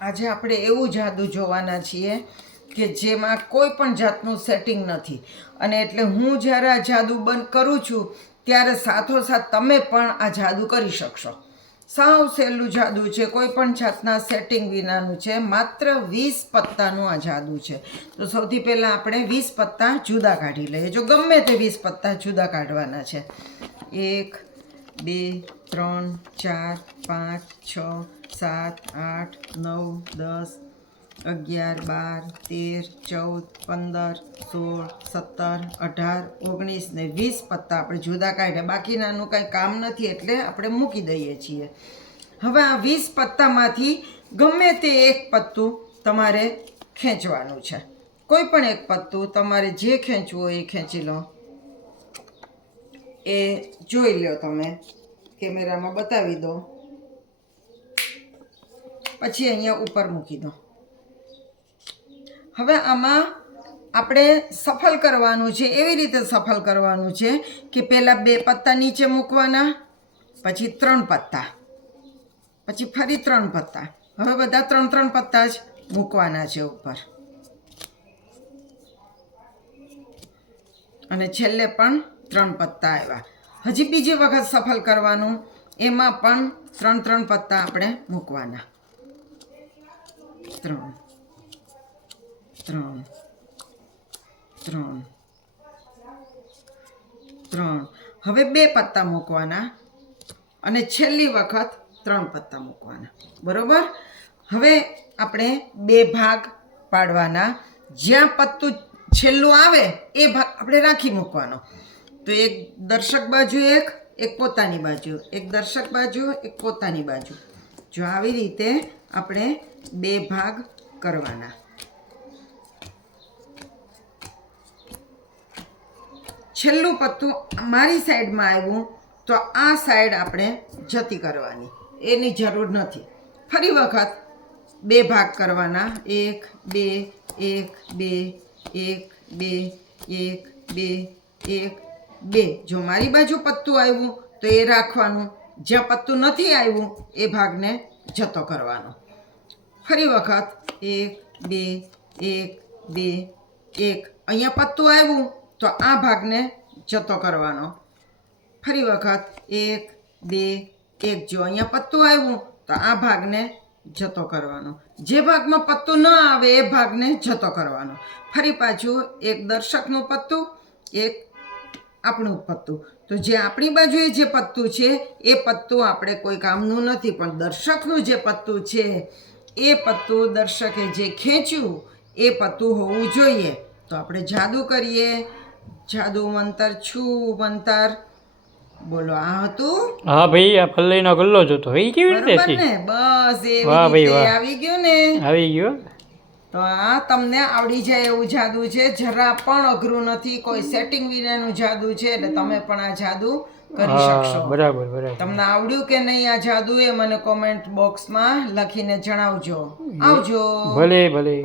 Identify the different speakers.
Speaker 1: આજે આપણે એવું જાદુ જોવાના છીએ કે જેમાં કોઈ પણ જાતનું સેટિંગ નથી. અને એટલે હું જ્યારે આ જાદુ બંધ કરું છું, ત્યારે સાથોસાથ તમે પણ આ જાદુ કરી શકશો. સાવ સહેલું જાદુ છે, કોઈ પણ જાતના સેટિંગ વિનાનું છે, માત્ર વીસ પત્તાનું આ જાદુ છે. તો સૌથી પહેલાં આપણે વીસ પત્તા જુદા કાઢી લઈએ. જો ગમે તે વીસ પત્તા જુદા કાઢવાના છે. એક બે, ત્રણ, ચાર, પાંચ, છ, સાત, આઠ, નવ, દસ, અગિયાર, બાર, તેર, ચૌદ, પંદર, સોળ, સત્તર, અઢાર, ઓગણીસ ને વીસ પત્તા આપણે જુદા કાઢ્યા. બાકીનાનું કાંઈ કામ નથી એટલે આપણે મૂકી દઈએ છીએ. હવે આ વીસ પત્તામાંથી ગમે તે એક પત્તું તમારે ખેંચવાનું છે. કોઈ પણ એક પત્તું તમારે જે ખેંચવું હોય એ ખેંચી લો. એ જોઈ લ્યો તમે, કેમેરામાં બતાવી દો. પછી અહીંયા ઉપર મૂકી દો. હવે આમાં આપણે સફળ કરવાનું છે, એવી રીતે સફળ કરવાનું છે કે પહેલાં બે પત્તા નીચે મૂકવાના, પછી ત્રણ પત્તા, પછી ફરી ત્રણ પત્તા. હવે બધા ત્રણ ત્રણ પત્તા જ મૂકવાના છે ઉપર. અને છેલ્લે પણ ત્રણ પત્તા આવ્યા. હજી બીજી વખત સફળ કરવાનું, એમાં પણ ત્રણ ત્રણ પત્તા આપણે મૂકવાના. ત્રણ ત્રણ ત્રણ ત્રણ. હવે બે પત્તા મૂકવાના અને છેલ્લી વખત ત્રણ પત્તા મૂકવાના. બરોબર? હવે આપણે બે ભાગ પાડવાના. જ્યાં પત્તું છેલ્લું આવે, એ ભાગ આપણે રાખી મૂકવાનો. તો એક દર્શક બાજુ એક એક પોતાની બાજુ. એક દર્શક બાજુ, એક પોતાની બાજુ. જો આવી રીતે આપણે બે ભાગ કરવાના. છેલ્લું પત્તું મારી સાઈડમાં આવ્યું, તો આ સાઈડ આપણે જતી કરવાની. એની જરૂર નથી. ફરી વખત બે ભાગ કરવાના. એક, બે એક બે એક બે એક બે, એક બે, જો મારી બાજુ પત્તું આવ્યું, તો એ રાખવાનું. જ્યાં પત્તું નથી આવ્યું, એ ભાગને જતો કરવાનો. ફરી વખત, એક, બે એક બે, એક. અહીંયા પત્તું આવ્યું, તો આ ભાગને જતો કરવાનો. ફરી વખત, એક, બે, એક. જો અહીંયા પત્તું આવ્યું, તો આ ભાગને જતો કરવાનો. જે ભાગમાં પત્તું ન આવે, એ ભાગને જતો કરવાનો. ફરી પાછું એક દર્શકનું પત્તું, એક આપણું પત્તું. તો જે આપણી બાજુએ જે પત્તું છે એ પત્તું આપણે કોઈ કામનું નથી પણ દર્શકનું જે પત્તું છે એ પત્તું દર્શકે જે ખેંચ્યું એ પત્તું હોવું જોઈએ. તો આપણે જાદુ કરીએ. જાદુ મંતર છું મંતર? બોલો આ હતું?
Speaker 2: હા ભાઈ આ ફલ્લીનો ગલ્લો જ હતો એ કેવી રીતે છે?
Speaker 1: બસ
Speaker 2: એ.
Speaker 1: આવી ગયો ને.
Speaker 2: આવી ગયો?
Speaker 1: તો આ તમને આવડી જાય એવું જાદુ છે. જરા પણ અઘરું નથી. કોઈ સેટિંગ વિનાનું જાદુ છે એટલે તમે પણ આ જાદુ કરી શકશો.
Speaker 2: બરાબર બરાબર.
Speaker 1: તમને આવડ્યું કે નહીં આ જાદુ એ મને કોમેન્ટ બોક્સમાં લખીને જણાવજો. આવજો.
Speaker 2: ભલે ભલે.